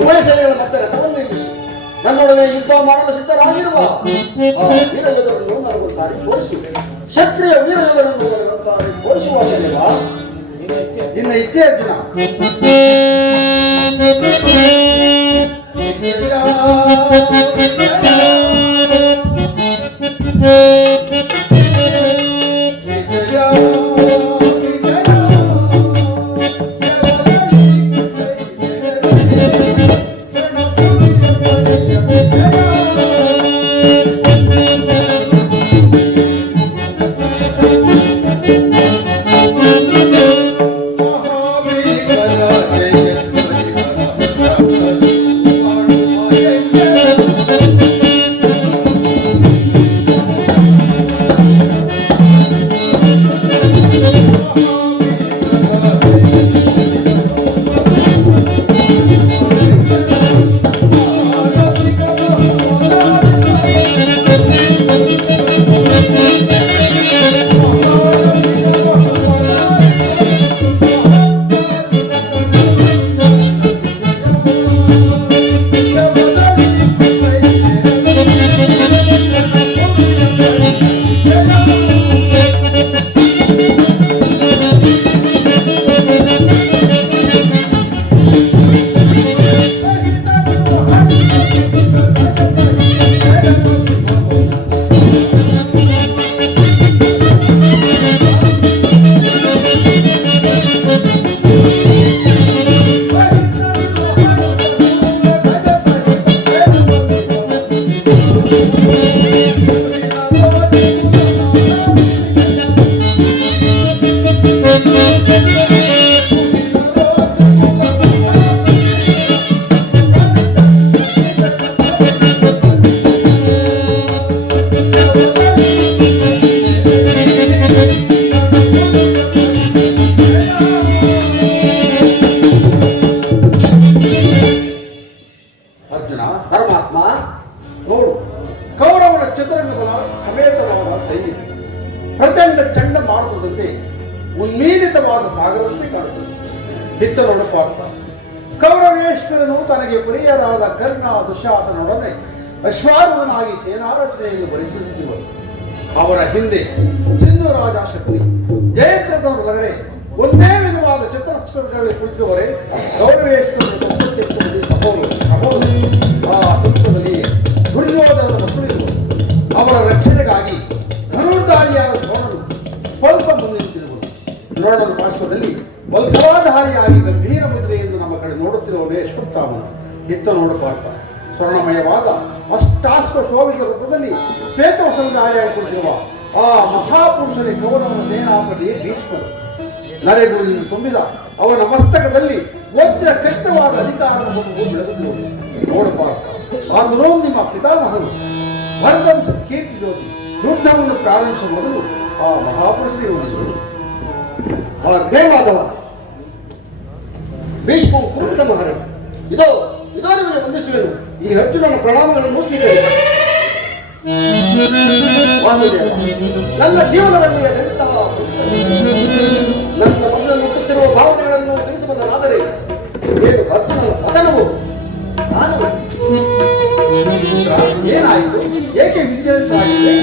ಉಭಯ ಸೇನೆಗಳ ಮಧ್ಯೆ ರಥವನ್ನು ನಿಲ್ಲಿಸಿ ನನ್ನೊಡನೆ ಯುದ್ಧ ಮಾಡಲು ಸಿದ್ಧರಾಗಿರುವ ಆ ವೀರಯೋಧರನ್ನು ನನಗೊಂದ್ಸಾರಿ ತೋರಿಸುವೆ. ಕ್ಷತ್ರಿಯ ವೀರಯೋಧರನ್ನು ನನಗೊಂದ್ಸಾರಿ ತೋರಿಸುವ ದೇವ. ನಿನ್ನ ಇಚ್ಛೆ ಅರ್ಜುನ. ಪ್ರಚಂಡ ಚಂಡಮಾರುತದಂತೆ ಉನ್ಮೀಲಿತವಾದ ಸಾಗರದಂತೆ ಕಾಣುತ್ತದೆ. ಹಿತ್ತನೊಡ ಪಾತ್ರ ಕೌರವೇಶ್ವರನು ತನಗೆ ಪ್ರಿಯರಾದ ಕರ್ಣ ದುಶಾಸನೊಡನೆ ಅಶ್ವಾರೂಢನಾಗಿ ಸೇನಾರಚನೆಯನ್ನು ಬರೆಸುತ್ತಿರುವರು. ಅವರ ಹಿಂದೆ ಸಿಂಧು ರಾಜ ಶಕ್ತಿ ಜಯದ್ರಥನೊಳಗಡೆ ಒಂದೇ ವಿಧವಾದ ಚತುರಸ್ವರಗಳಲ್ಲಿ ಕುಳಿತಿರುವರೆ ಕೌರವೇಶ್ವರನು ಸಹೋದರ ಆ ಸಂಪದಲ್ಲಿ ದುರ್ಯೋಧನರ ಮಕ್ಕಳಿರುವರು. ಅವರ ರಕ್ಷಣೆಗಾಗಿ ಧನುರ್ಧಾರಿಯಾದ ದ್ರೋಣನು ಸ್ವಲ್ಪ ಮುಂದಿರುತ್ತಿರುವುದು. ದ್ರೋಣನ ಪಾರ್ಶ್ವದಲ್ಲಿ ಬಲ್ಕವಾಧಾರಿಯಾಗಿ ಗಂಭೀರ ಮುದ್ರೆಯಿಂದ ನಮ್ಮ ಕಡೆ ನೋಡುತ್ತಿರುವವನೇ ಅಶ್ವತ್ಥಾಮನು. ಹಿತ್ತ ನೋಡಪಾರ್ಥ ಸ್ವರ್ಣಮಯವಾದ ಅಷ್ಟಾಶ್ವ ಶೋಭಿಗೆ ವೃತ್ತದಲ್ಲಿ ಶ್ವೇತವಸಂಧಾರಿಯಾಗಿ ಕುಳಿತಿರುವ ಆ ಮಹಾಪುರುಷನೇ ಕೌರವನ ಸೇನಾಪತಿ ಭೀಷ್ಮರು. ನರೆಗುಳಿಯಿಂದ ತುಂಬಿದ ಅವನ ಮಸ್ತಕದಲ್ಲಿ ವಜ್ರ ಕೆಟ್ಟವಾದ ಅಧಿಕಾರವನ್ನು ಬೆಳೆದಿರುವುದು ನೋಡಪಾರ್ಥ. ಆದರೂ ನಿಮ್ಮ ಪಿತಾಮಹನು ಭರತವಂಶದ ಕೀರ್ತಿ ಜ್ಯೋತಿ ಯುದ್ಧವನ್ನು ಪ್ರಾರಂಭಿಸುವ ಮೊದಲು ಆ ಮಹಾಪುರುಷನಿಗೆ ಉಳಿಸುವುದು. ದೇವಾದವ ಭೀಷ್ಮ ಕುರುಡ ಮಹಾರಾಜ ಇದೋ ಇದೋ ನಿಮಗೆ ವಂದಿಸುವೆನು. ಈ ಅರ್ಜುನನ ಪ್ರಣಾಮಗಳನ್ನು ಸ್ವೀಕರಿಸಿ. ವಾಸುದೇವ, ನನ್ನ ಜೀವನದಲ್ಲಿ ಅದೆಂತಹ ನನ್ನ ಮನಸ್ಸನ್ನು ಮುಟ್ಟುತ್ತಿರುವ ಭಾವನೆಗಳನ್ನು ತಿಳಿಸುವುದರಾದರೆ ಏನು ಅರ್ಜುನನ ಪತನವು ನಾನು ಏನಾಯಿತು? ಏಕೆ ವಿಚಲಿತವಾಗಿದೆ?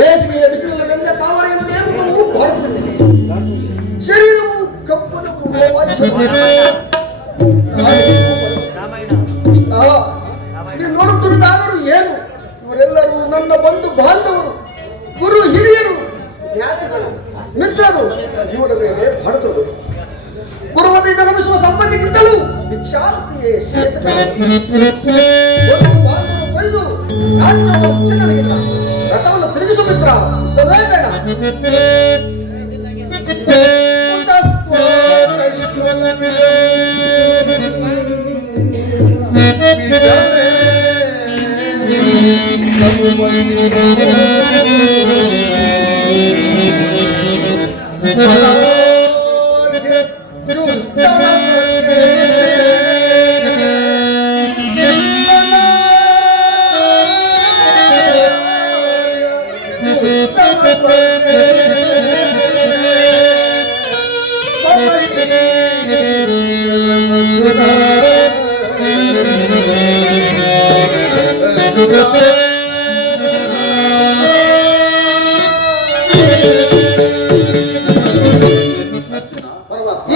ಬೇಸಿಗೆಯ ಬಿಸಿಲಿನ ಬೆಂದ ತಾವರೆಯಂತೆ ಮುಖವು ಬಾಡುತ್ತಿದೆ. ಶರೀರವು ಕಪ್ಪನ್ನು ನೀನು ನೋಡುತ್ತಿರುವುದಾದರೂ ಏನು? ಇವರೆಲ್ಲರೂ ನನ್ನ ಬಂಧು ಬಾಂಧವರು, ಗುರು ಹಿರಿಯರು, ಜ್ಞಾತಿಗಳು, ಮಿತ್ರರು. ಇವರ ಮೇಲೆ ಬಾಡುತ್ತಿರುವುದು ಗುರುವದಿಂದ ಲಭಿಸುವ ಸಂಪತ್ತಿಗಿಂತಲೂ ಭಿಕ್ಷಾಂತಿಯೇ ಕೊಯ್ದು ರಾಜ್ಯವನ್ನು ನನಗಿಲ್ಲ. ರಥವನ್ನು ತಿರುಗಿಸು ಮಿತ್ರ, ಬೇಡ.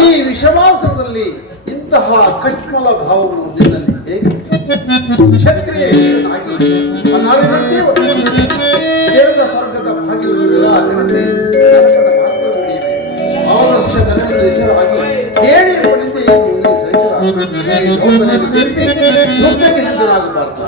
ಈ ವಿಷಮಾಸನದಲ್ಲಿ ಇಂತಹ ಕಶ್ಮಲ ಭಾವವನ್ನು ನಿನ್ನಲ್ಲಿ ಹೇಗೆ ಕ್ಷತ್ರಿಯನಾಗಿ ಕೇರಳ ಸ್ವರ್ಗದ ಭಾಗ್ಯವಿಲ್ಲ ನೆನೆಸಿ ನರಕದ ಮಾರ್ಗ ಹಿಡಿಯಬೇಕು. ಆದರ್ಶ ಜನರ ಹೆಸರಾಗಿ ಹೇಳಿ ನಿಂತೆ ತಿಳಿಸಿ ಯುದ್ಧಕ್ಕೆ ಸಿದ್ಧರಾಗಬಾರದು.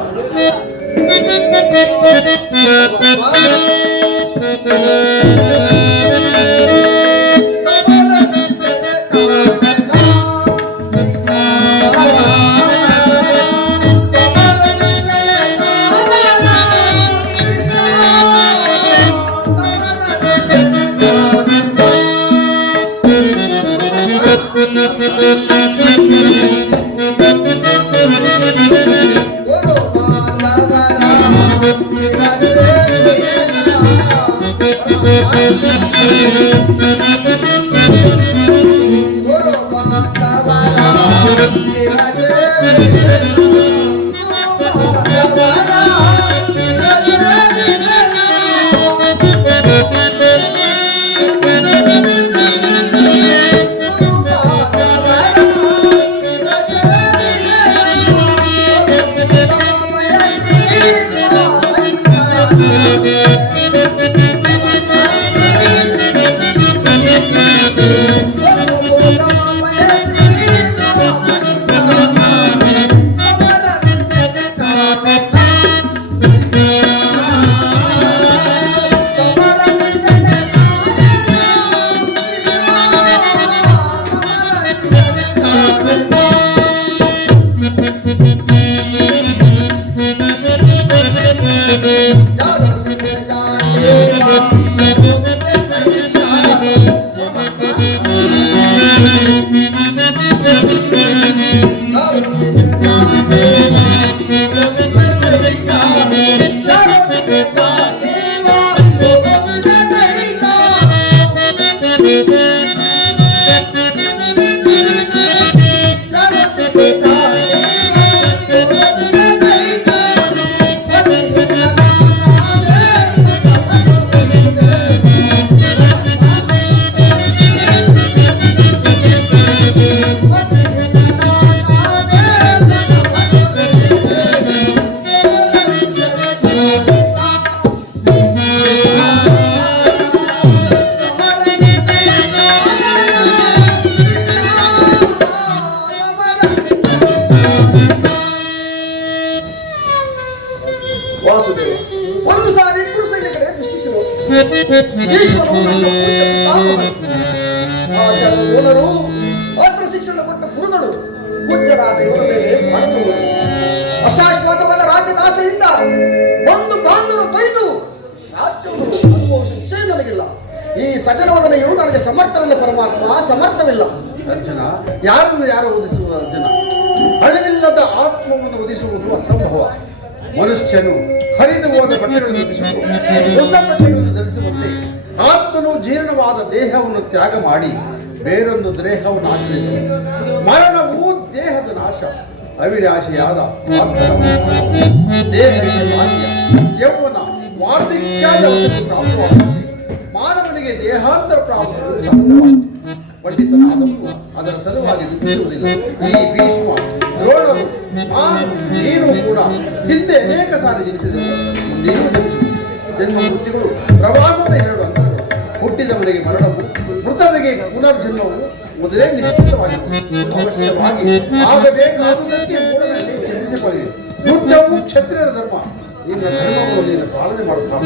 ವಾಸುದೇವ ಒಂದು ಸಾರಿ ಗುರು ಸೈನಿಕರೇ ದೃಷ್ಟಿಸಿರು. ಆಚಾರ್ಯರು ಅಸ್ತ್ರ ಶಿಕ್ಷಣ ಕೊಟ್ಟ ಗುರುಗಳು ಪೂಜ್ಯರಾದ ಇವರ ಮೇಲೆ ಮಾಡುತ್ತಿರುವುದು ಅಶಾಶ್ವತವಾದ ರಾಜ್ಯದ ಆಸೆಯಿಂದ ಒಂದು ಬಾಂಧವರು ಕೊಯ್ದು ರಾಜ್ಯವನ್ನು ಅನುಭವಿಸುವ ಇಚ್ಛೆ ನನಗಿಲ್ಲ. ಈ ಸಜನವದನೆಯು ನನಗೆ ಸಮರ್ಥವಿಲ್ಲ ಪರಮಾತ್ಮ, ಸಮರ್ಥವಿಲ್ಲ. ಅರ್ಜುನ, ಯಾರನ್ನು ಯಾರು ಓದಿಸುವುದು ಅರ್ಜುನ? ಅಳಿವಿಲ್ಲದ ಆತ್ಮವನ್ನು ಒದಿಸುವುದು ಅಸಂಭವ. ಮನುಷ್ಯನು ಹರಿದು ಹೋದ ಬಟ್ಟೆಗಳನ್ನು ಧರಿಸುವುದು, ಹೊಸ ಬಟ್ಟೆಗಳನ್ನು ಧರಿಸುವಂತೆ ಆತ್ಮನು ಜೀರ್ಣವಾದ ದೇಹವನ್ನು ತ್ಯಾಗ ಮಾಡಿ ಬೇರೊಂದು ದೇಹವನ್ನು ಆಶ್ರಯಿಸುವುದು. ಮರಣವು ದೇಹದ ನಾಶ, ಅವಿನಾಶಿಯಾದ ಆತ್ಮನ ದೇಹಕ್ಕೆ ಬಾಲ್ಯ, ಯೌವನ, ವಾರ್ಧಕ್ಯಾದ ಅವಸ್ಥೆಗೆ ಪ್ರಾಪ್ತವಾಗುತ್ತದೆ. ಮಾನವನಿಗೆ ದೇಹಾಂತರ ಪ್ರಾಪ್ತಿಗಳು ಸಹಜವಾಗಿದೆ. ಪಂಡಿತನಾದವನು ಅದರ ಸಲುವಾಗಿ ದುಃಖಿಸುವುದಿಲ್ಲ. ಈ ಭೀಷ್ಮ, ದ್ರೋಣರು, ನಾನು, ನೀನು ಕೂಡ ಹಿಂದೆ ಅನೇಕ ಸಾರಿ ಜನಿಸಿದರು, ಮುಂದೆಯೂ ಜನಿಸುವುದು. ಜನ್ಮ ಮೃತ್ಯುಗಳು ಪ್ರವಾಸದ ಎರಡು ಅಂತರಗಳು. ಹುಟ್ಟಿದವನಿಗೆ ಮರಣವು, ಮೃತರಿಗೆ ಪುನರ್ಜನ್ಮವು ಮೊದಲೇ ನಿಶ್ಚಿತವಾಗಿರುತ್ತದೆ. ಅವಶ್ಯವಾಗಿ ಆಗಬೇಕಾದುದಕ್ಕೆ ಮೂಢನಂತೆ ಚಿಂತಿಸಿಕೊಳ್ಳಿ. ಯುದ್ಧವು ಕ್ಷತ್ರಿಯರ ಧರ್ಮ. ನಿನ್ನ ಧರ್ಮವನ್ನು ನೀನು ಪಾಲನೆ ಮಾಡುತ್ತಾ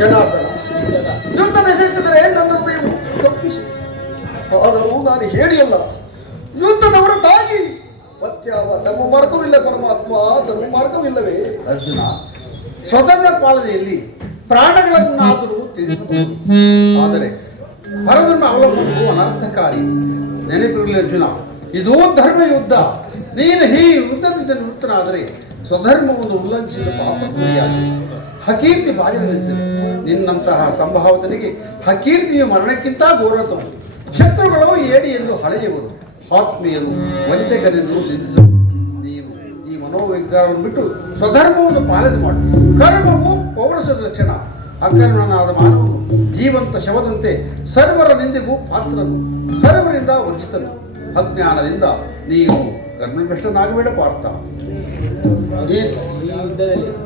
ಜನಾರ್ದನ, ಯುದ್ಧದ ಎಸೆಯುತ್ತಿದ್ದರೆ ನನ್ನನ್ನು ನೀವು ತಪ್ಪಿಸಿ. ಆದರೂ ನಾನು ಹೇಳಿಯಲ್ಲ, ಯುದ್ಧದ ಹೊರತಾಗಿ ಮತ್ಯಾವ ಧರ್ಮ ಮಾರ್ಗವಿಲ್ಲ ಪರಮಾತ್ಮ, ಧರ್ಮ ಮಾರ್ಗವಿಲ್ಲವೇ? ಅರ್ಜುನ, ಸ್ವಧರ್ಮ ಪಾಲನೆಯಲ್ಲಿ ಪ್ರಾಣಗಳನ್ನಾದರೂ ತಿಳಿಸಬಹುದು, ಆದರೆ ಪರಧರ್ಮ ಅವಲಂಬನವು ಅನರ್ಥಕಾರಿ. ನೆನಪಿರಲಿ ಅರ್ಜುನ, ಇದು ಧರ್ಮ ಯುದ್ಧ. ನೀನು ಈ ಯುದ್ಧದಿಂದ ನಿವೃತ್ತನಾದರೆ ಸ್ವಧರ್ಮವನ್ನು ಉಲ್ಲಂಘಿಸಿದ ಪಾಪ ಗುರಿಯಾಗಿ ಹಕೀರ್ತಿ ಬಾಜಿರಲಿಸಲಿ. ನಿನ್ನಂತಹ ಸಂಭಾವತನಿಗೆ ಹಕೀರ್ತಿಯು ಮರಣಕ್ಕಿಂತ ಘೋರತವು. ಶತ್ರುಗಳು ಏಡಿ ಎಂದು ಹಳೆಯವರು, ಆತ್ಮೀಯರು ವಂಚಕರೆಂದು ನಿಂದಿಸುವರು. ನೀನು ಈ ಮನೋವಿಕಾರವನ್ನು ಬಿಟ್ಟು ಸ್ವಧರ್ಮವನ್ನು ಪಾಲನೆ ಮಾಡು. ಕರ್ಮವು ಪೌರುಷದ ಲಕ್ಷಣ. ಅಕರ್ಣನಾದ ಮಾನವನು ಜೀವಂತ ಶವದಂತೆ ಸರ್ವರ ನಿಂದಿಗೂ ಪಾತ್ರನು, ಸರ್ವರಿಂದ ವರ್ಜಿತನು. ಅಜ್ಞಾನದಿಂದ ನೀನು ಕರ್ಮಭ್ರಷ್ಟನಾಗಬೇಡ ಪಾರ್ಥ.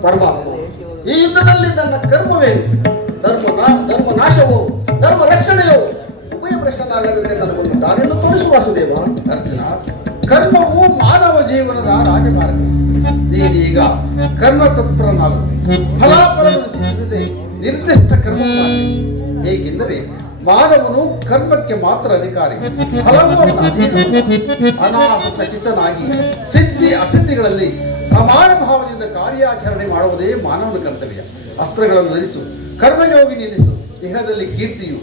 ಪರಮಾತ್ಮ, ಈ ಯುದ್ಧದಲ್ಲಿ ನನ್ನ ಕರ್ಮವೇನು? ಧರ್ಮ ನಾಶವೋ ಧರ್ಮ ರಕ್ಷಣೆಯೋ? ಉಭಯ ಭ್ರಷ್ಟನಾಗದಂತೆ ನನಗೊಂದು ದಾರಿಯನ್ನು ತೋರಿಸುವ ವಾಸುದೇವ. ಅರ್ಜುನ, ಕರ್ಮವು ಮಾನವ ಜೀವನದ ರಾಜಮಾರ್ಗ. ನೀನೀಗ ಕರ್ಮ ತತ್ಪರನಾಗು. ಫಲಾಫಲವನ್ನು ಚಿಂತಿಸದೆ ನಿರ್ದಿಷ್ಟ ಕರ್ಮವನ್ನು ಆಚರಿಸು. ಏಕೆಂದರೆ ಮಾನವನು ಕರ್ಮಕ್ಕೆ ಮಾತ್ರ ಅಧಿಕಾರಿ, ಫಲವು ಅವನ ಅಧೀನ. ಅನಾಸಕ್ತ ಚಿತ್ತನಾಗಿ ಸಿದ್ಧಿ ಅಸಿದ್ಧಿಗಳಲ್ಲಿ ಸಮಾನ ಭಾವದಿಂದ ಕಾರ್ಯಾಚರಣೆ ಮಾಡುವುದೇ ಮಾನವನ ಕರ್ತವ್ಯ. ಅಸ್ತ್ರಗಳನ್ನು ಧರಿಸು, ಕರ್ಮಯೋಗಿ ನಿಲ್ಲಿಸು. ಇಹದಲ್ಲಿ ಕೀರ್ತಿಯು,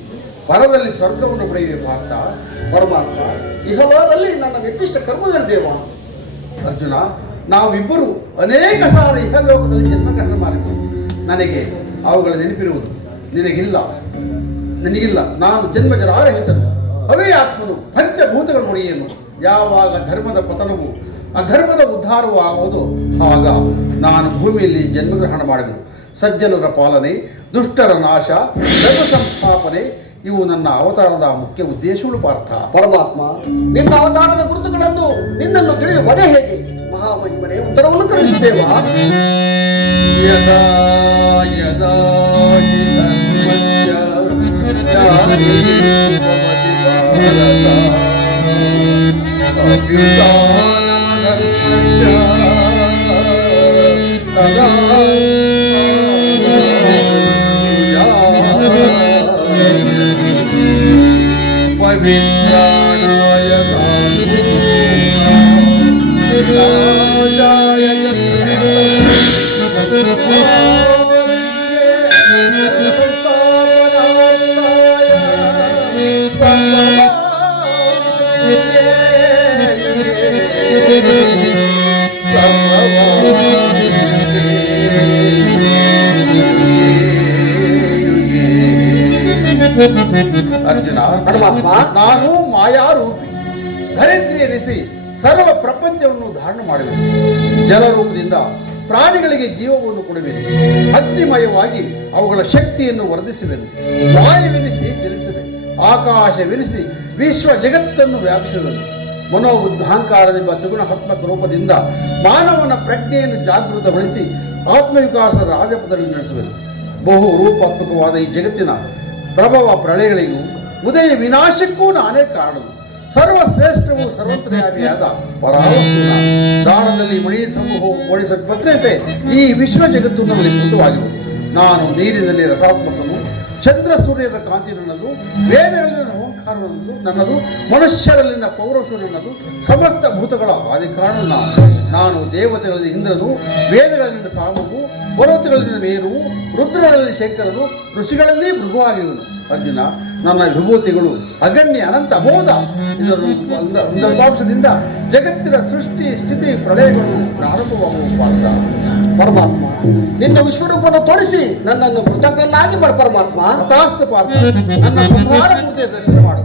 ಪರದಲ್ಲಿ ಸ್ವರ್ಗವನ್ನು ಪಡೆಯುವ ಪಾರ್ಥ. ಪರಮಾತ್ಮ, ಇಹಲೋಕದಲ್ಲಿ ನನ್ನ ನಿರ್ದಿಷ್ಟ ಕರ್ಮವೇನು ದೇವ? ಅರ್ಜುನ, ನಾವಿಬ್ಬರು ಅನೇಕ ಸಾರ ಇಹಲೋಕದಲ್ಲಿ ಜನ್ಮಗ್ರಹಣ ಮಾಡಿಕೊಂಡು ನನಗೆ ಅವುಗಳ ನೆನಪಿರುವುದು ನನಗಿಲ್ಲ. ನಾನು ಜನ್ಮಜರಾರಹಿತನು, ಅವೇ ಆತ್ಮನು, ಪಂಚಭೂತಗಳ ಒಡೆಯನು. ಯಾವಾಗ ಧರ್ಮದ ಪತನವು ಅಧರ್ಮದ ಉದ್ಧಾರವೂ ಆಗುವುದು, ಆಗ ನಾನು ಭೂಮಿಯಲ್ಲಿ ಜನ್ಮಗ್ರಹಣ ಮಾಡುವೆನು. ಸಜ್ಜನರ ಪಾಲನೆ, ದುಷ್ಟರ ನಾಶ, ಧರ್ಮ ಸಂಸ್ಥಾಪನೆ, ಇವು ನನ್ನ ಅವತಾರದ ಮುಖ್ಯ ಉದ್ದೇಶಗಳು ಪಾರ್ಥ. ಪರಮಾತ್ಮ, ನಿನ್ನ ಅವತಾರದ ಗುರುತುಗಳನ್ನು ನಿನ್ನನ್ನು ತಿಳಿಯುವ ಬಗೆ ಹೇಗೆ? ಮಹಾಮಹಿಮನೆ ಉತ್ತರವನ್ನು ಕಲಿಸುತ್ತೇವಾ? ಯದಾ ಯದಾ ಹಿ ಧರ್ಮಸ್ಯ ಗ್ಲಾನಿರ್ಭವತಿ ಭಾರತ ಅಭ್ಯುತ್ಥಾನಮಧರ್ಮಸ್ಯ ತದಾ ಪವಿತ್ರಾಣಾಯ ಸಾಧೂನಾಯ ಅರ್ಜುನ, ಪರಮಾತ್ಮ, ನಾನು ಮಾಯಾರೂಪಿ ಧರಿತ್ರಿ ಎನಿಸಿ ಸರ್ವ ಪ್ರಪಂಚವನ್ನು ಧಾರಣ ಮಾಡುವೆನು. ಜಲರೂಪದಿಂದ ಪ್ರಾಣಿಗಳಿಗೆ ಜೀವವನ್ನು ಕೊಡುವೆನು. ಅಗ್ನಿಮಯವಾಗಿ ಅವುಗಳ ಶಕ್ತಿಯನ್ನು ವರ್ಧಿಸುವೆನು. ವಾಯುವೆನಿಸಿ ಚಲಿಸುವೆ. ಆಕಾಶವೆನಿಸಿ ವಿಶ್ವ ಜಗತ್ತನ್ನು ವ್ಯಾಪಿಸುವೆನು. ಮನೋಬುದ್ಧಾಂಕಾರವೆಂಬ ತ್ರಿಗುಣಾತ್ಮಕ ರೂಪದಿಂದ ಮಾನವನ ಪ್ರಜ್ಞೆಯನ್ನು ಜಾಗೃತಗೊಳಿಸಿ ಆತ್ಮವಿಕಾಸ ರಾಜಪಥದಲ್ಲಿ ನಡೆಸುವೆನು. ಬಹು ರೂಪಾತ್ಮಕವಾದ ಈ ಜಗತ್ತಿನ ಪ್ರಭವ ಪ್ರಳಯಗಳಿಗೂ ಉದಯ ವಿನಾಶಕ್ಕೂ ನಾನೇ ಕಾರಣನು. ಸರ್ವಶ್ರೇಷ್ಠವೂ ಸರ್ವತ್ರಯಾಮಿಯಾದ ಪರಾವಸ್ತು ನಾನು. ದಾನದಲ್ಲಿ ಮಣಿ ಸಮೂಹವು ಓಡಿಸಲ್ಪಟ್ಟಂತೆ ಈ ವಿಶ್ವ ಜಗತ್ತು ನಮಗೆ ಭೂತವಾಗಿರುವುದು. ನಾನು ನೀರಿನಲ್ಲಿ ರಸಾತ್ಮಕನು, ಚಂದ್ರ ಸೂರ್ಯರ ಕಾಂತಿ ನನ್ನದು, ವೇದಗಳಲ್ಲಿನ ಓಂಕಾರನದು ನನ್ನದು, ಮನುಷ್ಯರಲ್ಲಿನ ಪೌರುಷ ನನ್ನದು, ಸಮಸ್ತ ಭೂತಗಳ ಆದಿಕಾರಣ ನಾನು ದೇವತೆಗಳಲ್ಲಿ ಇಂದ್ರನು, ವೇದಗಳಲ್ಲಿನ ಸಾಮವು, ಪರ್ವತಗಳಲ್ಲಿನ ಮೇರುವು, ರುದ್ರರಲ್ಲಿ ಶಂಕರನು, ಋಷಿಗಳಲ್ಲಿ ಭೃಗುವಾಗಿರುವನು. ಅರ್ಜುನ, ನನ್ನ ವಿಭೂತಿಗಳು ಅಗಣ್ಯ ಅನಂತ ಅಬೋಧ. ಇದನ್ನು ಒಂದಲ್ಪಾಂಶದಿಂದ ಜಗತ್ತಿನ ಸೃಷ್ಟಿ ಸ್ಥಿತಿ ಪ್ರಳಯಗಳು ಪ್ರಾರಂಭವಾಗುವ ಪಾರ್ಥ. ಪರಮಾತ್ಮ, ನಿನ್ನ ವಿಶ್ವರೂಪವನ್ನು ತೋರಿಸಿ ನನ್ನನ್ನು ಕೃತಜ್ಞನಾಗಿ ಮಾಡು ಪರಮಾತ್ಮ. ತಥಾಸ್ತು ಪಾರ್ಥ. ನನ್ನ ಸಂಹಾರ ಮೂರ್ತಿಯ ದರ್ಶನ ಮಾಡು.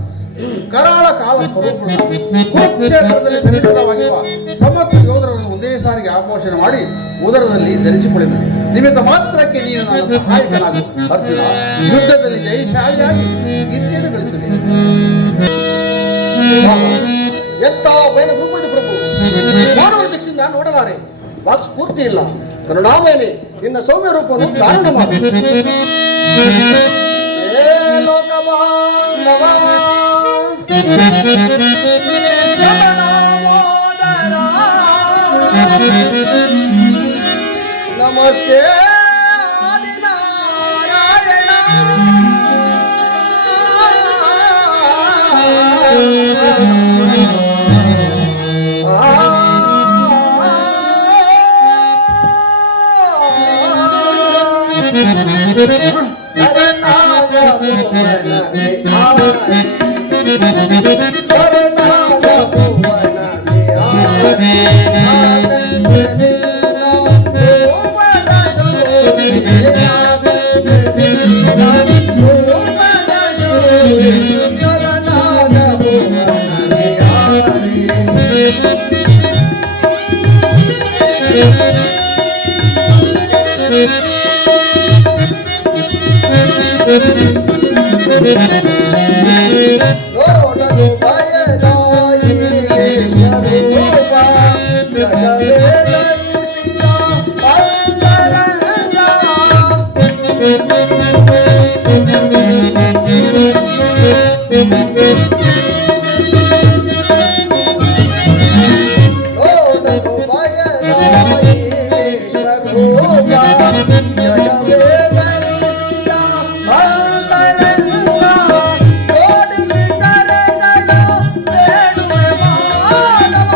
ಕರಾಳ ಕಾಲ ಸ್ವರೂಪಗಳು ಕುರುಕ್ಷೇತ್ರದಲ್ಲಿ ಸನ್ನಿಹಿತವಾಗಿರುವ ಸಮರ್ಥ ಯೋಧರನ್ನು ಒಂದೇ ಸಾರಿಗೆ ಆಪೋಷಣೆ ಮಾಡಿ ಉದರದಲ್ಲಿ ಧರಿಸಿಕೊಳ್ಳಬೇಕು. ನಿಮಿತ್ತ ಮಾತ್ರಕ್ಕೆ ನೀನು ನನ್ನ ಸಹಾಯಕನಾಗು. ಅರ್ಜುನ, ಯುದ್ಧದಲ್ಲಿ ಜಯಶಾಲಿಯಾಗಿ ಕೀರ್ತಿಯನ್ನು ಗಳಿಸಬೇಕು. ಎಂತ ವೇದ ರೂಪದ ಪ್ರಭು, ಮಾನವನ ಚಕ್ಷಿಂದ ನೋಡಲಾರೆ. ವಾಕ್ ಸ್ಫೂರ್ತಿ ಇಲ್ಲ. ಕರುಣಾಮಯನೇ, ನಿನ್ನ ಸೌಮ್ಯ ರೂಪವನ್ನು ಧಾರಣ ಮಾಡು. ಹೇ ಲೋಕಬಾಂಧವ, ಜಗದಾಮೋದರ, ನಮಸ್ತೆ ಆದಿನಾರಾಯಣ. ನೋಡಲು ಭಯದಾಯಿ ಸ್ವರೂಪ, ಜಗವೇ ಧರಿಸಿದ ಅಂತರಂಗ. ನೋಡಲು ಭಯದಾಯಿ ಸ್ವರೂಪ, ಜಗವೇ ಧರಿಸಿದ ಅಂತರಂಗ. ಜೋಡಿಸಿ ಕರೆಗಳ ಬೇಡುವೆ ಮಾನವ.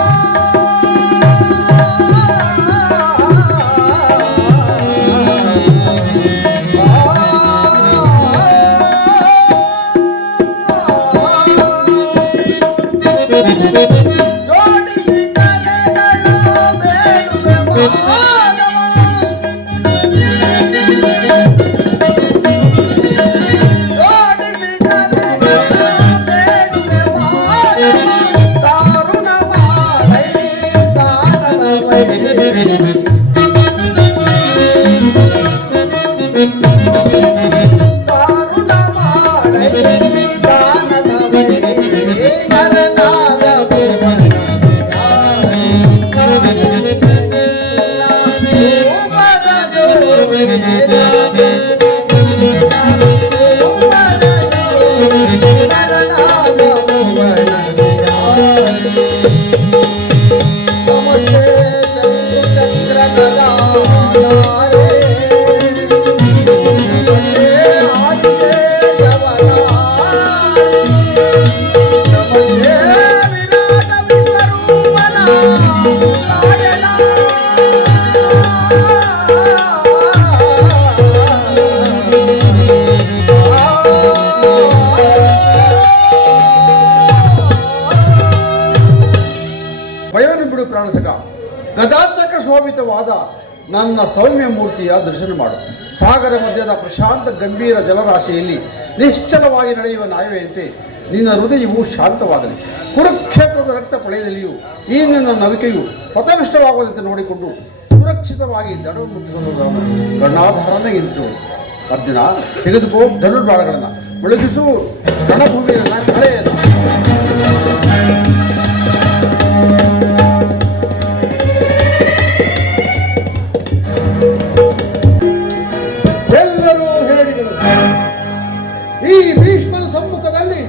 ಭಯವನ್ನು ಬಿಡು ಪ್ರಾಣಸಕ. ಗದಾಚಕ ಶೋಭಿತವಾದ ನನ್ನ ಸೌಮ್ಯ ಮೂರ್ತಿಯ ದರ್ಶನ ಮಾಡು. ಸಾಗರ ಮಧ್ಯದ ಪ್ರಶಾಂತ ಗಂಭೀರ ಜಲರಾಶಿಯಲ್ಲಿ ನಿಶ್ಚಲವಾಗಿ ನಡೆಯುವ ನಾವೆಯಂತೆ ನಿನ್ನ ಹೃದಯವು ಶಾಂತವಾಗಲಿ. ಕುರುಕ್ಷೇತ್ರದ ರಕ್ತ ಪಳೆಯದಲ್ಲಿಯೂ ಈ ನಿನ್ನ ನವಿಕೆಯು ಪಥವಿಷ್ಟವಾಗುವಂತೆ ನೋಡಿಕೊಂಡು ಸುರಕ್ಷಿತವಾಗಿ ದಡವು ಮುಟ್ಟಿಸಲು ನಾನು ಗಣಾಧಾರನೇ ಇದ್ದು. ಅರ್ಜುನ, ತೆಗೆದುಕೋ ಧನುರ್ಬಾಣಗಳನ್ನು, ಬೆಳಗಿಸು ರಣಭೂಮಿಯನ್ನು, ಕಳೆಯನ್ನು. ಎಲ್ಲರೂ ಹೇಳಿದರು, ಈ ಭೀಷ್ಮನ ಸಮ್ಮುಖದಲ್ಲಿ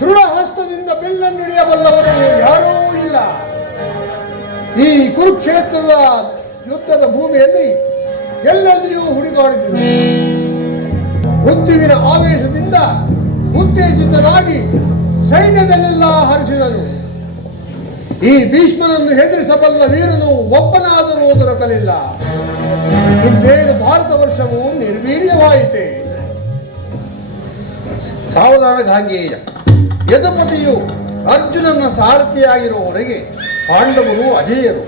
ದೃಢ ಹಸ್ತದಿಂದ ಬೆಲ್ಲನ್ನು ಹಿಡಿಯಬಲ್ಲವರು ಯಾರೂ ಇಲ್ಲ. ಈ ಕುರುಕ್ಷೇತ್ರದ ಯುದ್ಧದ ಭೂಮಿಯಲ್ಲಿ ಎಲ್ಲೆಲ್ಲಿಯೂ ಹುಡುಕಾಡಿದರು. ಮೃತ್ಯುವಿನ ಆವೇಶದಿಂದ ಉತ್ತೇಜಿತನಾಗಿ ಸೈನ್ಯದಲ್ಲೆಲ್ಲ ಹರಿಸಿದನು. ಈ ಭೀಷ್ಮನನ್ನು ಹೆದರಿಸಬಲ್ಲ ವೀರನು ಒಬ್ಬನಾದರೂ ದೊರಕಲಿಲ್ಲ. ಇನ್ನೇನು ಭಾರತ ವರ್ಷವು ನಿರ್ವೀರ್ಯವಾಯಿತೆ. ಸಾವಧಾನ ಗಾಂಗೇಯ. ಯದುಪತಿಯು ಅರ್ಜುನನ ಸಾರಥಿಯಾಗಿರುವವರೆಗೆ ಪಾಂಡವರು ಅಜೇಯರು.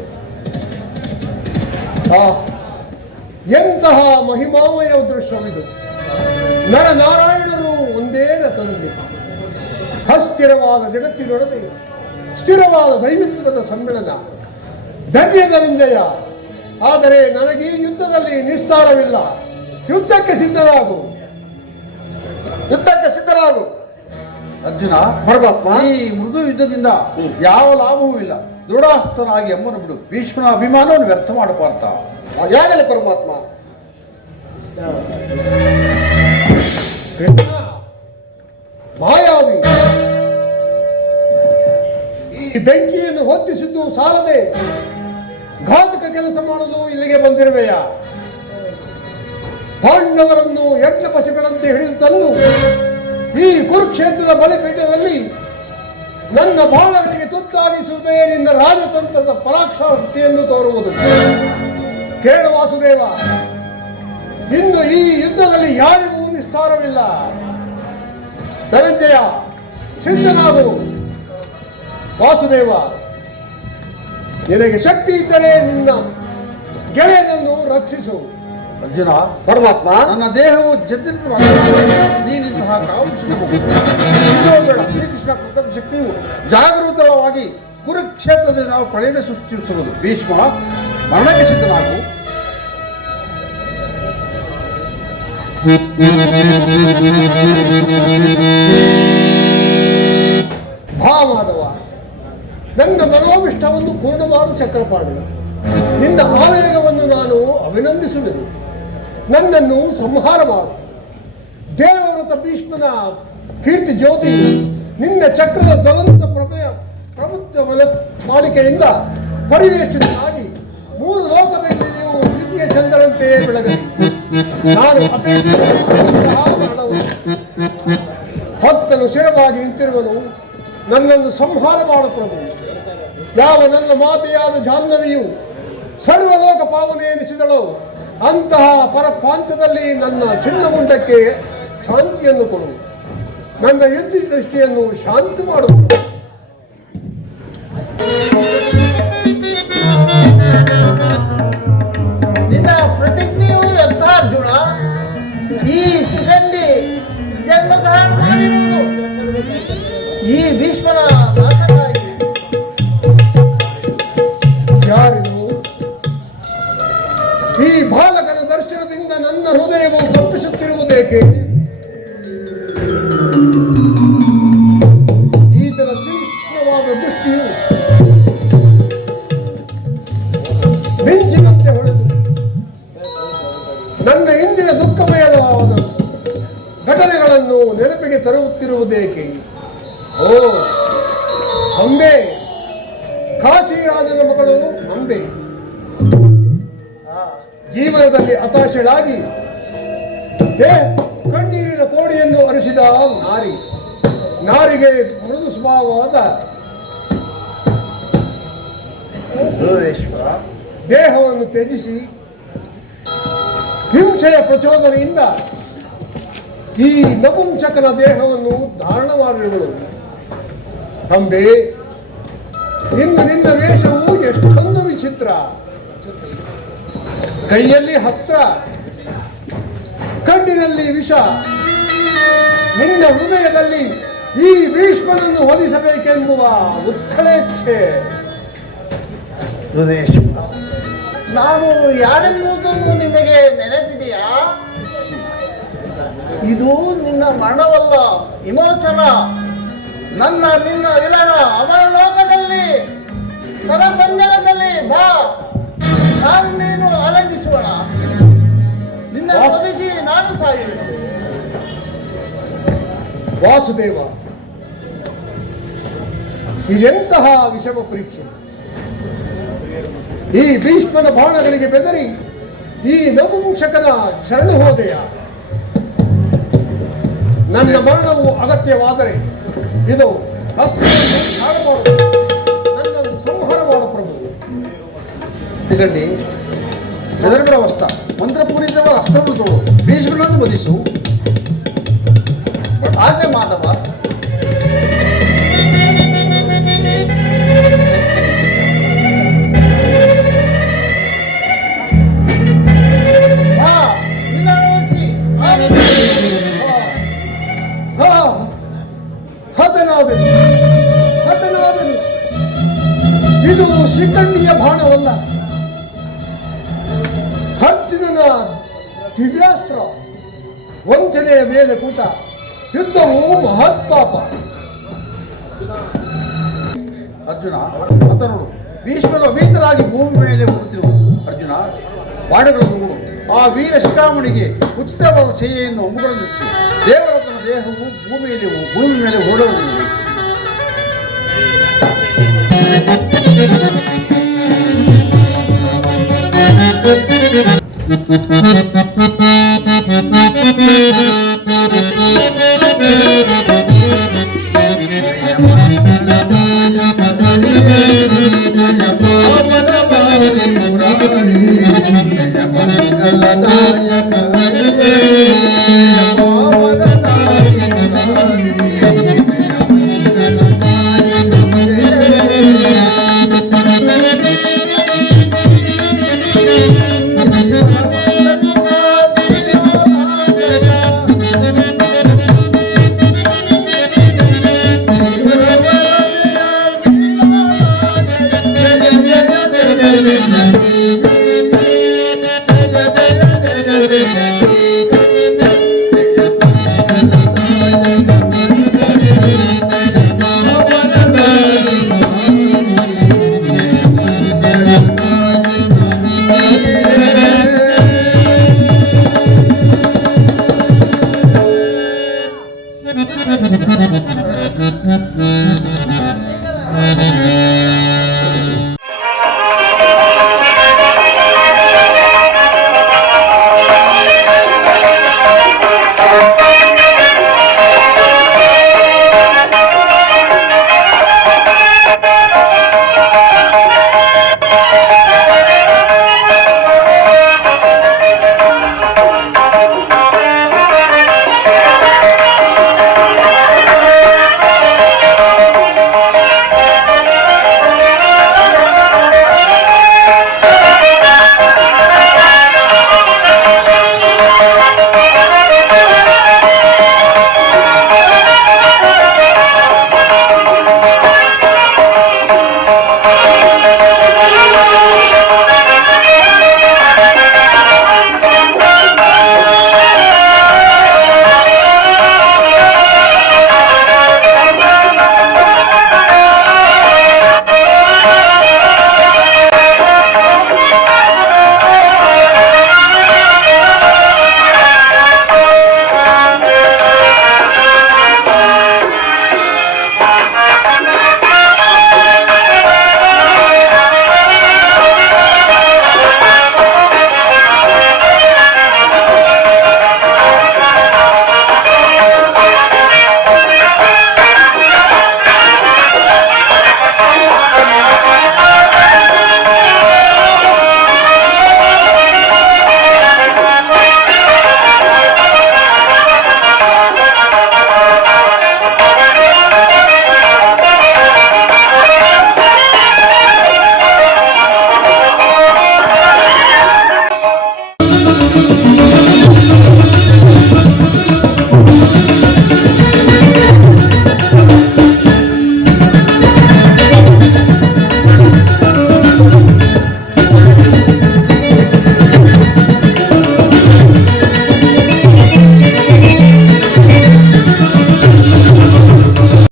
ಎಂತಹ ಮಹಿಮಾಮಯ ದೃಶ್ಯವಿದು. ನರನಾರಾಯಣರು ಒಂದೇ ರಥದಲ್ಲಿ ಅಸ್ಥಿರವಾದ ಜಗತ್ತಿನೊಡನೆ ಸ್ಥಿರವಾದ ದೈವಿತ್ವದ ಸಮ್ಮಿಳನ, ಧೈರ್ಯದ ವಿಂಜಯ. ಆದರೆ ನನಗೆ ಈ ಯುದ್ಧದಲ್ಲಿ ನಿಸ್ಸಾರವಿಲ್ಲ. ಯುದ್ಧಕ್ಕೆ ಸಿದ್ಧರಾಗು. ಯುದ್ಧಕ್ಕೆ ಸಿದ್ಧರಾಗು. ಅರ್ಜುನ, ಪರಮಾತ್ಮ, ಈ ಮೃದು ಯುದ್ಧದಿಂದ ಯಾವ ಲಾಭವೂ ಇಲ್ಲ. ದೃಢಹಸ್ತನಾಗಿ ಅಮ್ಮನು ಬಿಡು. ಭೀಷ್ಮನ ಅಭಿಮಾನವನ್ನು ವ್ಯರ್ಥ ಮಾಡಬಾರ್ದ. ಹಾಗಾಗಲಿ ಪರಮಾತ್ಮ. ಮಾಯಾವಿ, ಈ ಬೆಂಕಿಯನ್ನು ಹೊತ್ತಿಸಿದ್ದು ಸಾಲದೆ ಘಾತಕ ಕೆಲಸ ಮಾಡಲು ಇಲ್ಲಿಗೆ ಬಂದಿರುವೆಯಾ? ಪಾಂಡವರನ್ನು ಯಜ್ಞ ಪಶುಗಳಂತೆ ಹಿಡಿದು ತಂದು ಈ ಕುರುಕ್ಷೇತ್ರದ ಬಲಿಪೀಠದಲ್ಲಿ ನನ್ನ ಬಾಣಗಳಿಗೆ ತುತ್ತಾಗಿಸುವುದೇ ನಿನ್ನ ರಾಜತಂತ್ರದ ಪರಾಕ್ರಮಶಕ್ತಿಯನ್ನು ತೋರುವುದು. ಕೇಳು ವಾಸುದೇವ, ಇಂದು ಈ ಯುದ್ಧದಲ್ಲಿ ಯಾರಿಗೂ ನಿಸ್ತಾರವಿಲ್ಲ. ಧನಂಜಯ, ಸಿದ್ಧನಾಗು. ವಾಸುದೇವ, ನಿನಗೆ ಶಕ್ತಿ ಇದ್ದರೆ ನಿನ್ನ ಗೆಳೆಯನನ್ನು ರಕ್ಷಿಸು. ಅರ್ಜುನ, ಪರಮಾತ್ಮ, ನನ್ನ ದೇಹವು ಜಟಿಲವಾಗಿ ನೀನಿಂತಹ ಕಾವುಬೇಡ. ಶ್ರೀಕೃಷ್ಣ ಕೃತಜ್ಞ ಶಕ್ತಿಯು ಜಾಗೃತವಾಗಿ ಕುರುಕ್ಷೇತ್ರದಲ್ಲಿ ನಾವು ಪಳೆಯನ್ನು ಸೃಷ್ಟಿಸುವುದು. ಭೀಷ್ಮ, ಮರಣಕ್ಕೆ ಸಿದ್ಧನಾಗು. ಭಾಮಾದವ, ನನ್ನ ಮನೋವಿಷ್ಟವನ್ನು ಪೂರ್ಣ ಮಾಡು ಚಕ್ರಪಾಣಿ. ನಿನ್ನ ಆವೇಗವನ್ನು ನಾನು ಅಭಿನಂದಿಸುವೆನು. ನನ್ನನ್ನು ಸಂಹಾರ ಮಾಡು. ದೇವವ್ರತ ಭೀಷ್ಮನ ಕೀರ್ತಿ ಜ್ಯೋತಿ ನಿನ್ನ ಚಕ್ರದ ಜ್ವಲಂತ ಪ್ರಭುತ್ವ ಮಾಲಿಕೆಯಿಂದ ಪರಿವೇಷ್ಟಿತನಾಗಿ ಮೂರು ಲೋಕದಲ್ಲಿಯೂ ದ್ವಿತೀಯ ಚಂದ್ರನಂತೆಯೇ ಬೆಳಗಲಿ. ನಾನು ಅಪೇಕ್ಷಿಸಿದಂತಹ ಮರಣವನ್ನು ಭಕ್ತನು ಶಿರವಾಗಿ ನಿಂತಿರುವನು. ನನ್ನನ್ನು ಸಂಹಾರ ಮಾಡು ಪ್ರಭು. ಯಾವ ನನ್ನ ಮಾತೆಯಾದ ಜಾಹ್ನವಿಯು ಸರ್ವಲೋಕ ಪಾವನೆ ಎನಿಸಿದಳು, ಅಂತಹ ಪರಪ್ರಾಂತ್ಯದಲ್ಲಿ ನನ್ನ ಚಿನ್ನಮುಂಡಕ್ಕೆ ಶಾಂತಿಯನ್ನು ಕೊಡು. ನನ್ನ ಯುದ್ಧ ದೃಷ್ಟಿಯನ್ನು ಶಾಂತಿ ಮಾಡುವುದು. ನಿನ್ನ ಪ್ರತಿಜ್ಞೆಯು ಎಂಥ ಅರ್ಜುನ. ಈ ಶಿಖಂಡಿ ಜನ್ಮಗ್ರಹಣ ಮಾಡಿರುವುದು ಈ ಭೀಷ್ಮನ ನಾಶಕ್ಕಾಗಿ. ಯಾರಿಗೂ ಈ ಬಾಲಕನ ದರ್ಶನದಿಂದ ನನ್ನ ಹೃದಯವು ತಪ್ಪಿಸುತ್ತಿರುವುದೇಕೆ? ಈತನ ತೀಕ್ಷ್ಣವಾದ ದೃಷ್ಟಿಯು ಮಿಂಚಿನಂತೆ ಹೊಳೆದು ನನ್ನ ಇಂದಿನ ದುಃಖಮಯವಾದ ಘಟನೆಗಳನ್ನು ನೆನಪಿಗೆ ತರುತ್ತಿರುವುದೇಕೆ? ಓ ಅಂಬೆ, ಕಾಶಿರಾಜನ ಮಗಳು ಅಂಬೆ, ಜೀವನದಲ್ಲಿ ಹತಾಶಳಾಗಿ ಕಣ್ಣೀರಿನ ಕೋಡಿಯನ್ನು ಅರಿಸಿದ ನಾರಿಗೆ ಮೃದು ಸ್ವಭಾವವಾದ ದೇಹವನ್ನು ತ್ಯಜಿಸಿ ಹಿಂಸೆಯ ಪ್ರಚೋದನೆಯಿಂದ ಈ ನಪುಂಸಕನ ದೇಹವನ್ನು ಧಾರಣ ಮಾಡಿರುವಳು. ಅಂಬೆ, ಇಂದು ನಿನ್ನ ವೇಷವು ಎಷ್ಟೊಂದು ವಿಚಿತ್ರ. ಕೈಯಲ್ಲಿ ಅಸ್ತ್ರ, ಕಣ್ಣಿನಲ್ಲಿ ವಿಷ. ನಿನ್ನ ಹೃದಯದಲ್ಲಿ ಈ ಭೀಷ್ಮನನ್ನು ಹೊದಿಸಬೇಕೆಂಬುವ ಉತ್ಕಳೇಚ್ಛೆ. ನಾನು ಯಾರೆನ್ನುವುದನ್ನು ನಿಮಗೆ ನೆನಪಿದೆಯಾ? ಇದು ನಿನ್ನ ಮರಣವಲ್ಲ, ವಿಮೋಚನ. ನಿನ್ನ ವಿಲನ ಅಮರಲೋಕದಲ್ಲಿ ಸರಪಂಜರದಲ್ಲಿ ಬಾ, ನಾನು ನೀನು ಆನಂದಿಸೋಣ. ನಿನ್ನ ಹೊದಿಸಿ ನಾನು ಸಾಯುವೆನು. ವಾಸುದೇವ, ಇದೆಂತಹ ವಿಷಮ ಪರೀಕ್ಷೆ! ಈ ಭೀಷ್ಮನ ಬಾಣಗಳಿಗೆ ಬೆದರಿ ಈ ನಪುಂಸಕನ ಶರಣು ಹೋದೆಯ. ನನ್ನ ಮರಣವು ಅಗತ್ಯವಾದರೆ ಇದು ನನ್ನನ್ನು ಸಂಹಾರ ಮಾಡು ಪ್ರಭು. ಸಿಗಂಡಿ ಬೆದರಬೇಡವಷ್ಟ, ಮಂತ್ರಪೂರಿತವ ಅಸ್ತ್ರವನ್ನು ತೋಳು, ಭೀಷ್ಮನನ್ನು ವಧಿಸು. ಆಜ್ಞೆ ಮಾಧವ. ಹತನಾದನು. ಇದು ಶಿಖಂಡಿಯ ಬಾಣವಲ್ಲ, ಅರ್ಜುನನ ದಿವ್ಯಾಸ್ತ್ರ. ವಂಚನೆಯ ಮೇಲೆ ಕೂಟ ಯುದ್ಧವು ಮಹತ್ಪಾಪ. ಅರ್ಜುನ ನೋಡು, ಭೀಷ್ಮರು ಅಭೀತರಾಗಿ ಭೂಮಿ ಮೇಲೆ ಹುಡುತ್ತಿರುವ ಅರ್ಜುನ, ಬಾಣಗಳನ್ನು ನೋಡು. ಆ ವೀರ ಶಿಖಾಮಣಿಗೆ ಉಚಿತವಾದ ಸೇವೆಯನ್ನು ಹಮ್ಮಿಕೊಳ್ಳಲು ದೇವರ ತನ್ನ ದೇಹವು ಭೂಮಿ ಮೇಲೆ ಓಡುವುದಿಲ್ಲ. Thank you.